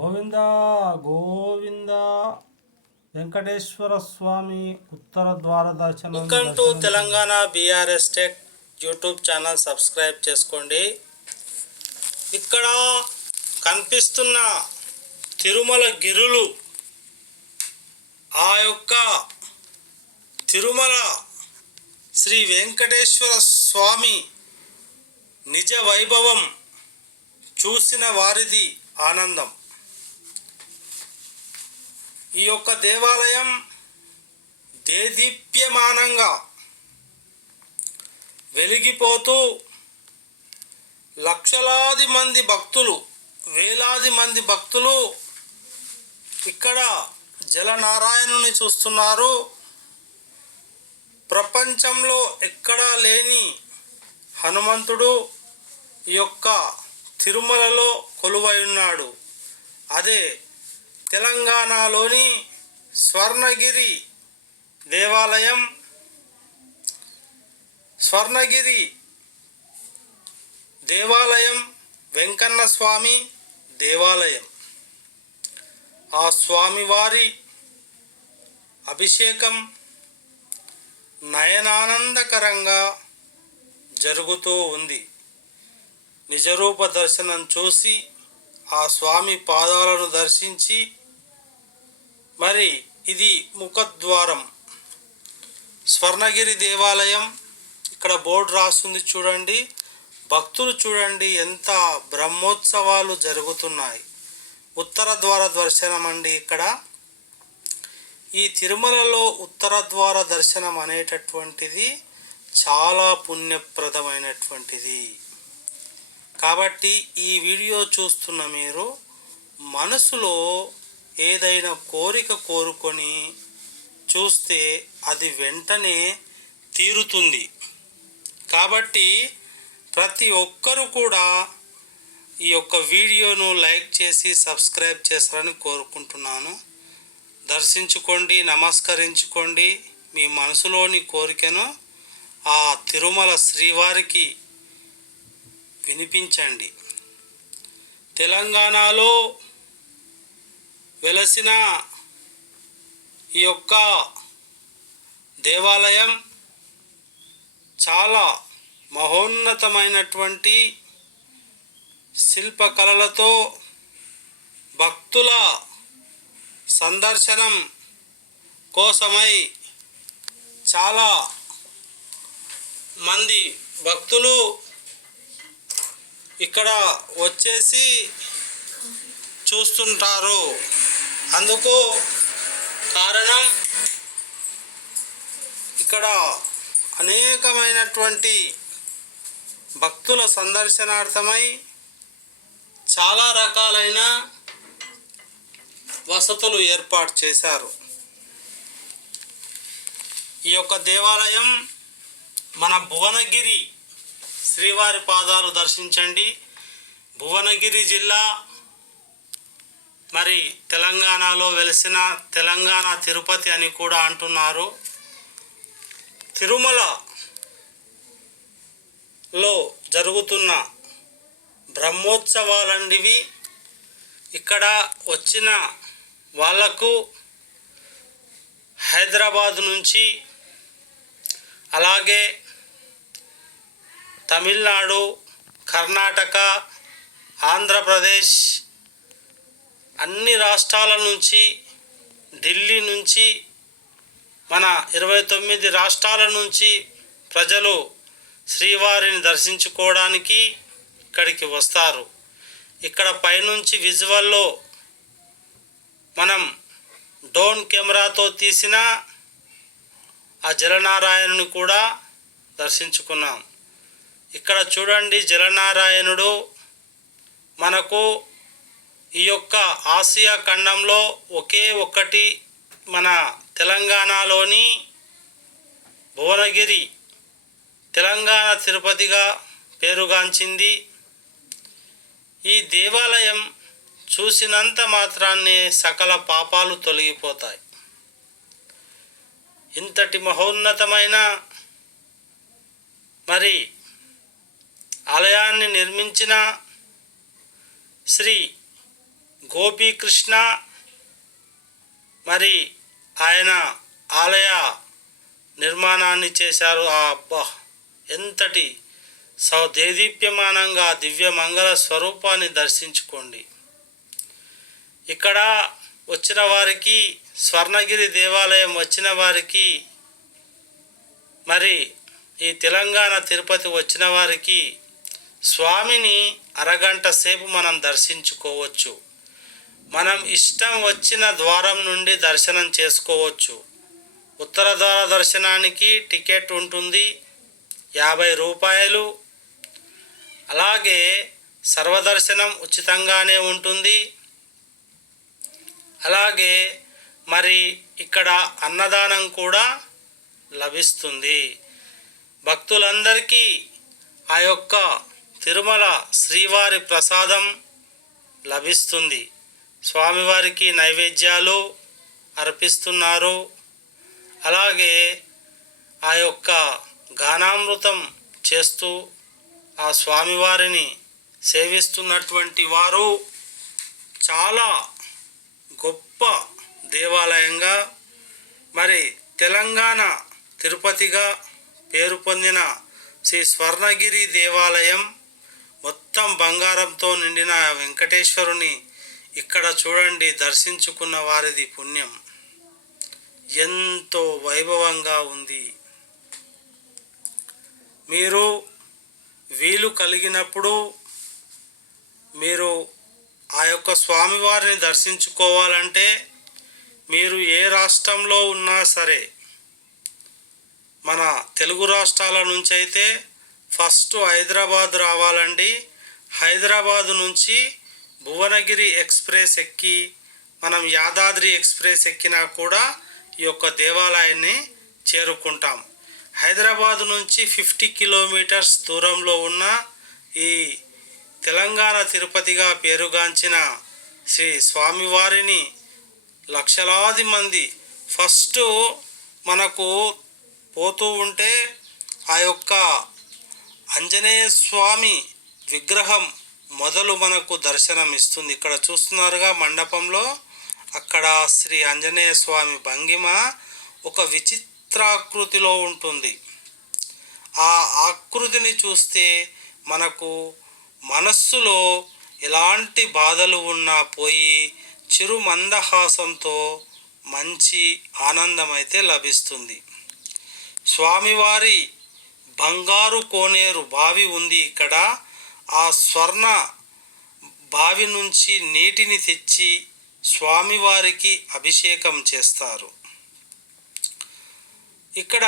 గోవింద గోవింద వెంకటేశ్వర స్వామి ఉత్తర ద్వార దర్శనం welcome to Telangana BRS tech YouTube channel. Subscribe చేసుకోండి. ఇక్కడ కనిపిస్తున్న తిరుమల గిరులు ఆ యొక్క తిరుమల శ్రీ వెంకటేశ్వర స్వామి నిజ వైభవం చూసిన వారిది ఆనందం. ఈ యొక్క దేవాలయం దేదీప్యమానంగా వెలిగిపోతూ లక్షలాది మంది భక్తులు వేలాది మంది భక్తులు ఇక్కడ జలనారాయణుని చూస్తున్నారు. ప్రపంచంలో ఎక్కడా లేని హనుమంతుడు ఈ యొక్క తిరుమలలో కొలువై ఉన్నాడు. అదే తెలంగాణలోని స్వర్ణగిరి దేవాలయం స్వర్ణగిరి దేవాలయం వెంకన్న స్వామి దేవాలయం. ఆ స్వామివారి అభిషేకం నయనానందకరంగా జరుగుతూ ఉంది. నిజరూప దర్శనం చూసి ఆ స్వామి పాదాలను దర్శించి మరి ఇది ముఖద్వారం. స్వర్ణగిరి దేవాలయం ఇక్కడ బోర్డు రాస్తుంది చూడండి. భక్తులు చూడండి ఎంత బ్రహ్మోత్సవాలు జరుగుతున్నాయి. ఉత్తర ద్వార దర్శనం అండి ఇక్కడ. ఈ తిరుమలలో ఉత్తర ద్వార దర్శనం అనేటటువంటిది చాలా పుణ్యప్రదమైనటువంటిది. కాబట్టి ఈ వీడియో చూస్తున్న మీరు మనసులో ఏదైనా కోరిక కోరుకొని చూస్తే అది వెంటనే తీరుతుంది. కాబట్టి ప్రతి ఒక్కరూ కూడా ఈ యొక్క వీడియోను లైక్ చేసి సబ్స్క్రైబ్ చేస్తారని కోరుకుంటున్నాను. దర్శించుకోండి నమస్కరించుకోండి. మీ మనసులోని కోరికను ఆ తిరుమల శ్రీవారికి వినిపించండి. తెలంగాణలో వెలసిన ఈ యొక్క దేవాలయం చాలా మహోన్నతమైనటువంటి శిల్పకళలతో భక్తుల సందర్శనం కోసమై చాలా మంది భక్తులు ఇక్కడ వచ్చేసి చూస్తుంటారు. అందుకు కారణం ఇక్కడ అనేకమైనటువంటి భక్తుల సందర్శనార్థమై చాలా రకాలైన వసతులు ఏర్పాటు చేశారు. ఈ యొక్క దేవాలయం మన భువనగిరి శ్రీవారి పాదాలు దర్శించండి. భువనగిరి జిల్లా మరి తెలంగాణలో వెలిసిన తెలంగాణ తిరుపతి అని కూడా అంటున్నారు. తిరుమలలో జరుగుతున్న బ్రహ్మోత్సవాలండివి ఇక్కడ వచ్చిన వాళ్ళకు హైదరాబాద్ నుంచి అలాగే తమిళనాడు కర్ణాటక ఆంధ్రప్రదేశ్ అన్ని రాష్ట్రాల నుంచి ఢిల్లీ నుంచి మన ఇరవై తొమ్మిది రాష్ట్రాల నుంచి ప్రజలు శ్రీవారిని దర్శించుకోవడానికి ఇక్కడికి వస్తారు. ఇక్కడ పైనుంచి విజువల్లో మనం డోన్ కెమెరాతో తీసిన ఆ జలనారాయణుని కూడా దర్శించుకున్నాం. ఇక్కడ చూడండి జలనారాయణుడు మనకు ఈ యొక్క ఆసియా ఖండంలో ఒకే ఒక్కటి మన తెలంగాణలోని భువనగిరి తెలంగాణ తిరుపతిగా పేరుగాంచింది. ఈ దేవాలయం చూసినంత మాత్రాన్నే సకల పాపాలు తొలగిపోతాయి. ఇంతటి మహోన్నతమైన మరి ఆలయాన్ని నిర్మించిన శ్రీ గోపీకృష్ణ మరి ఆయన ఆలయ నిర్మాణాన్ని చేశారు. ఆ అబ్బా! ఎంతటి సౌ దేదీప్యమానంగా దివ్య మంగళ స్వరూపాన్ని దర్శించుకోండి. ఇక్కడ వచ్చిన వారికి స్వర్ణగిరి దేవాలయం వచ్చిన వారికి మరి ఈ తెలంగాణ తిరుపతి వచ్చిన వారికి స్వామిని అరగంట సేపు మనం దర్శించుకోవచ్చు. మనం ఇష్టం వచ్చిన ద్వారం నుండి దర్శనం చేసుకోవచ్చు. ఉత్తర ద్వార దర్శనానికి టికెట్ ఉంటుంది. యాభై రూపాయలు. అలాగే సర్వదర్శనం ఉచితంగానే ఉంటుంది. అలాగే మరి ఇక్కడ అన్నదానం కూడా లభిస్తుంది. భక్తులందరికీ ఆ యొక్క తిరుమల శ్రీవారి ప్రసాదం లభిస్తుంది. స్వామివారికి నైవేద్యాలు అర్పిస్తున్నారు. అలాగే ఆ యొక్క గానామృతం చేస్తూ ఆ స్వామివారిని సేవిస్తున్నటువంటి వారు చాలా గొప్ప దేవాలయంగా మరి తెలంగాణ తిరుపతిగా పేరు పొందిన శ్రీ స్వర్ణగిరి దేవాలయం మొత్తం బంగారంతో నిండిన వెంకటేశ్వరుని ఇక్కడ చూడండి దర్శించుకున్న వారిది పుణ్యం. ఎంతో వైభవంగా ఉంది. మీరు వీలు కలిగినప్పుడు మీరు ఆ యొక్క స్వామివారిని దర్శించుకోవాలంటే మీరు ఏ రాష్ట్రంలో ఉన్నా సరే మన తెలుగు రాష్ట్రాల నుంచి అయితే ఫస్ట్ హైదరాబాద్ రావాలండి. హైదరాబాద్ నుంచి భువనగిరి ఎక్స్ప్రెస్ ఎక్కి మనం యాదాద్రి ఎక్స్ప్రెస్ ఎక్కినా కూడా ఈ యొక్క దేవాలయాన్ని చేరుకుంటాం. హైదరాబాద్ నుంచి ఫిఫ్టీ కిలోమీటర్స్ దూరంలో ఉన్న ఈ తెలంగాణ తిరుపతిగా పేరుగాంచిన శ్రీ స్వామివారిని లక్షలాది మంది ఫస్ట్ మనకు పోతూ ఉంటే ఆ యొక్క ఆంజనేయ స్వామి విగ్రహం మొదలు మనకు దర్శనం ఇస్తుంది. ఇక్కడ చూస్తున్నారుగా మండపంలో అక్కడ శ్రీ ఆంజనేయ స్వామి భంగిమ ఒక విచిత్రాకృతిలో ఉంటుంది. ఆ ఆకృతిని చూస్తే మనకు మనస్సులో ఎలాంటి బాధలు ఉన్నా పోయి చిరు మందహాసంతో మంచి ఆనందం అయితే లభిస్తుంది. స్వామివారి బంగారు కోనేరు బావి ఉంది ఇక్కడ. ఆ స్వర్ణ బావి నుంచి నీటిని తెచ్చి స్వామివారికి అభిషేకం చేస్తారు. ఇక్కడ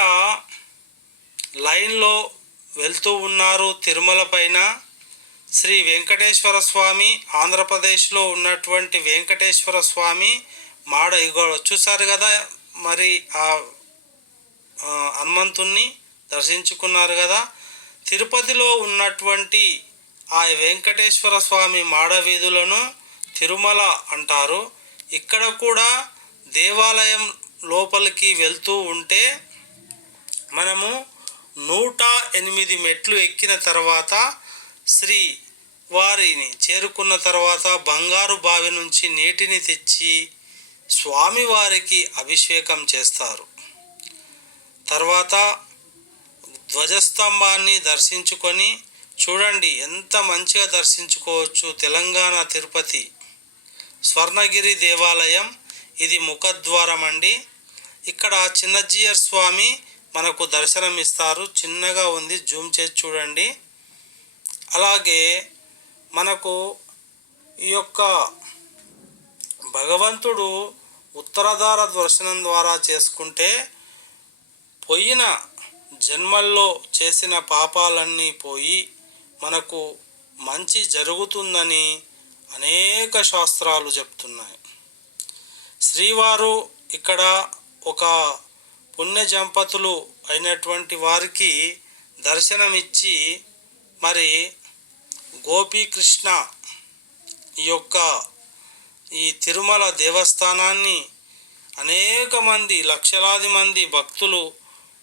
లైన్లో వెళ్తూ ఉన్నారు తిరుమల పైన శ్రీ వెంకటేశ్వర స్వామి. ఆంధ్రప్రదేశ్లో ఉన్నటువంటి వెంకటేశ్వర స్వామి మాడ ఇగో చూసారు కదా మరి ఆ ఆ, హనుమంతుణ్ణి దర్శించుకున్నారు కదా. తిరుపతిలో ఉన్నటువంటి ఆ వెంకటేశ్వర స్వామి మాడవీధులను తిరుమల అంటారు. ఇక్కడ కూడా దేవాలయం లోపలికి వెళ్తూ ఉంటే మనము నూట ఎనిమిది మెట్లు ఎక్కిన తర్వాత శ్రీ వారిని చేరుకున్న తర్వాత బంగారు బావి నుంచి నీటిని తెచ్చి స్వామివారికి అభిషేకం చేస్తారు. తర్వాత ధ్వజస్తంభాన్ని దర్శించుకొని చూడండి ఎంత మంచిగా దర్శించుకోవచ్చు తెలంగాణ తిరుపతి. స్వర్ణగిరి దేవాలయం ఇది ముఖద్వారం అండి ఇక్కడ చిన్నజీయర్ స్వామి మనకు దర్శనం ఇస్తారు చిన్నగా ఉంది జూమ్ చేసి చూడండి. అలాగే మనకు ఈ యొక్క భగవంతుడు ఉత్తరధార దర్శనం ద్వారా చేసుకుంటే పోయిన జన్మల్లో చేసిన పాపాలన్నీ పోయి మనకు మంచి జరుగుతుందని అనేక శాస్త్రాలు చెప్తున్నాయి. శ్రీవారు ఇక్కడ ఒక పుణ్యజంపతులు అయినటువంటి వారికి దర్శనమిచ్చి మరి గోపీకృష్ణ ఈ యొక్క ఈ తిరుమల దేవస్థానాన్ని అనేక మంది లక్షలాది మంది భక్తులు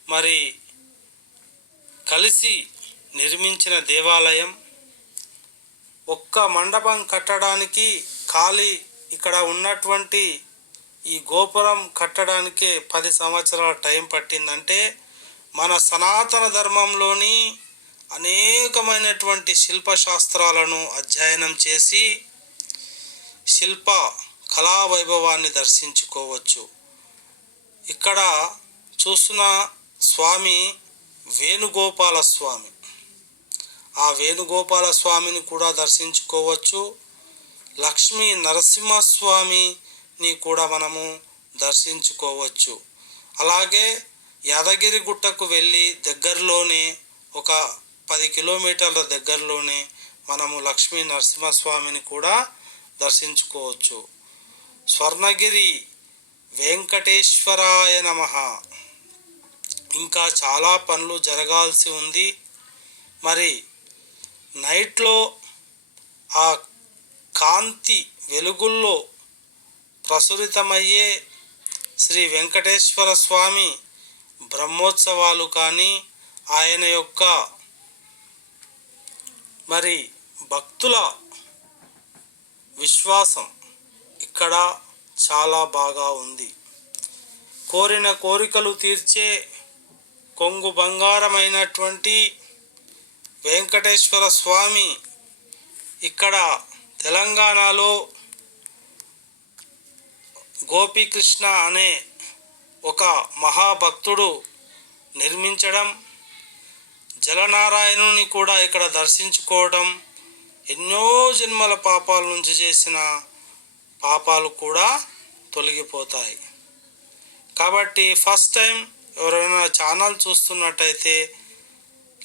మరి కలిసి నిర్మించిన దేవాలయం. ఒక్క మండపం కట్టడానికి ఖాళీ ఇక్కడ ఉన్నటువంటి ఈ గోపురం కట్టడానికే పది సంవత్సరాల టైం పట్టిందంటే మన సనాతన ధర్మంలోని అనేకమైనటువంటి శిల్పశాస్త్రాలను అధ్యయనం చేసి శిల్ప కళా వైభవాన్ని దర్శించుకోవచ్చు. ఇక్కడ చూస్తున్న స్వామి వేణుగోపాల స్వామి. ఆ వేణుగోపాల స్వామిని కూడా దర్శించుకోవచ్చు. లక్ష్మీ నరసింహస్వామిని కూడా మనము దర్శించుకోవచ్చు. అలాగే యాదగిరి గుట్టకు వెళ్ళి దగ్గరలోనే ఒక పది కిలోమీటర్ల దగ్గరలోనే మనము లక్ష్మీ నరసింహస్వామిని కూడా దర్శించుకోవచ్చు. స్వర్ణగిరి వెంకటేశ్వరాయ నమ. ఇంకా చాలా పనులు జరగాల్సి ఉంది. మరి నైట్లో ఆ కాంతి వెలుగుల్లో ప్రసురితమయ్యే శ్రీ వెంకటేశ్వర స్వామి బ్రహ్మోత్సవాలు కానీ ఆయన యొక్క మరి భక్తుల విశ్వాసం ఇక్కడ చాలా బాగా ఉంది. కోరిన కోరికలు తీర్చే కొంగు బంగారమైనటువంటి వెంకటేశ్వర స్వామి ఇక్కడ తెలంగాణలో గోపీకృష్ణ అనే ఒక మహాభక్తుడు నిర్మించడం జలనారాయణుని కూడా ఇక్కడ దర్శించుకోవడం ఎన్నో జన్మల పాపాల నుంచి చేసిన పాపాలు కూడా తొలగిపోతాయి. కాబట్టి ఫస్ట్ టైం ఎవరైనా ఛానల్ చూస్తున్నట్టయితే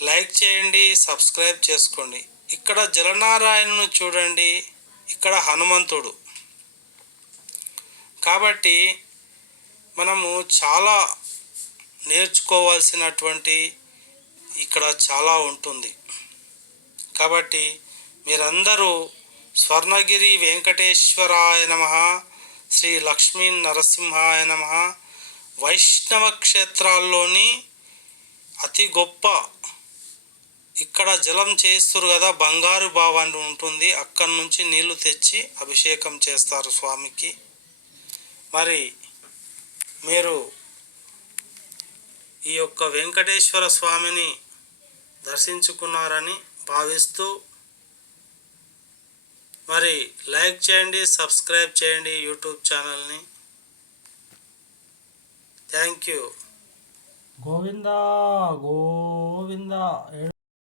లైక్ చేయండి సబ్స్క్రైబ్ చేసుకోండి. ఇక్కడ జలనారాయణను చూడండి. ఇక్కడ హనుమంతుడు. కాబట్టి మనము చాలా నేర్చుకోవాల్సినటువంటి ఇక్కడ చాలా ఉంటుంది. కాబట్టి మీరందరూ స్వర్ణగిరి వెంకటేశ్వరాయ నమ శ్రీ లక్ష్మీ నరసింహాయ నమ వైష్ణవ క్షేత్రాల్లోని అతి గొప్ప ఇక్కడ జలం చేస్తారు కదా బంగారు భావాన్ని ఉంటుంది. అక్కడి నుంచి నీళ్ళు తెచ్చి అభిషేకం చేస్తారు స్వామికి. మరి మీరు ఈ యొక్క వెంకటేశ్వర స్వామిని దర్శించుకున్నారని భావిస్తూ మరి లైక్ చేయండి సబ్స్క్రైబ్ చేయండి యూట్యూబ్ ఛానల్ని. Thank you. గోవిందా గోవిందా